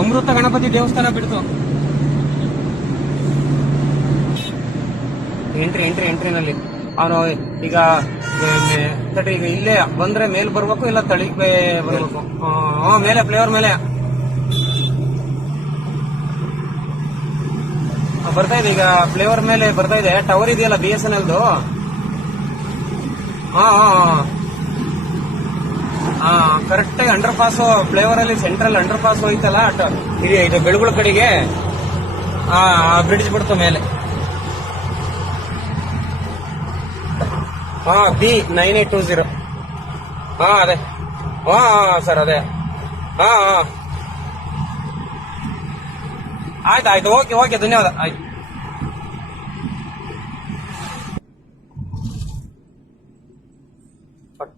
ಅಮೃತ ಗಣಪತಿ ದೇವಸ್ಥಾನ ಬಿಡ್ತು. Entry entry ಎಂಟ್ರಿನಲ್ಲಿ ಅವನು ಈಗ, ಮೇ- ಈಗ ಇಲ್ಲೇ ಬಂದ್ರೆ ಮೇಲ್ ಬರ್ಬೇಕು, ಇಲ್ಲ ತಳಿಗ್ ಬೇ- ಬರ್ಬೇಕು. ಹಾ ಮೇಲೆ ಫ್ಲೇವರ್ ಮೇಲೆ. ಬರ್ತಾ ಇದೆ ಈಗ ಫ್ಲೇವರ್ ಮೇಲೆ ಬರ್ತಾ ಇದೆ. ಟವರ್ ಇದೆಯಲ್ಲ ಬಿ ಎಸ್ ಎನ್ ಎಲ್ದು ಹಾ ಹಾ ಹಾ. ಕರೆಕ್ಟ್ ಅಂಡರ್ ಪಾಸ್ ಫ್ಲೇವರ್ ಅಲ್ಲಿ ಸೆಂಟ್ರಲ್ ಅಂಡರ್ ಪಾಸ್ ಹೋಯ್ತಲ್ಲ ಇದು ಬೆಳಗುಳ ಕಡೆಗೆ ಬ್ರಿಡ್ಜ್ ಬಿಡ್ತು ಮೇಲೆ. ಹಾ B nine eight two zero ಹಾ ಅದೇ. ಹಾ ಸರ್ ಅದೇ. ಹಾ ಹಾ ಆಯ್ತು ಆಯ್ತು, ಓಕೆ ಓಕೆ, ಧನ್ಯವಾದ. ಆಯ್ತು. ಪಟ್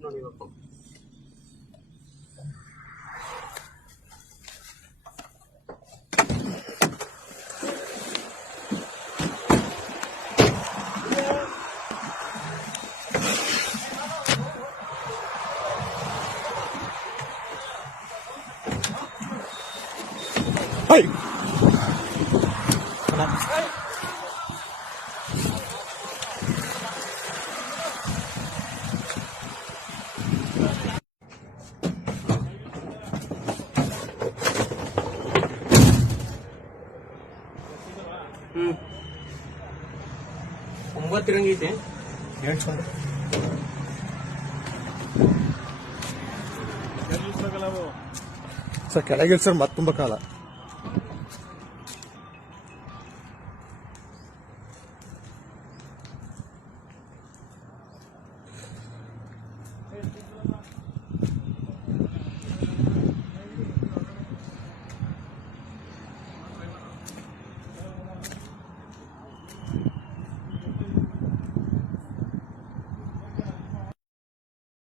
ನೋಡಿಬೇಕು ಹ್ಮ್ ಒಂಬತ್ತು ರಂಗೈತೆ ಸರ್ ಕೆಳಗೆ ಸರ್ ಮತ್ತೆ ತುಂಬ ಕಾಲ.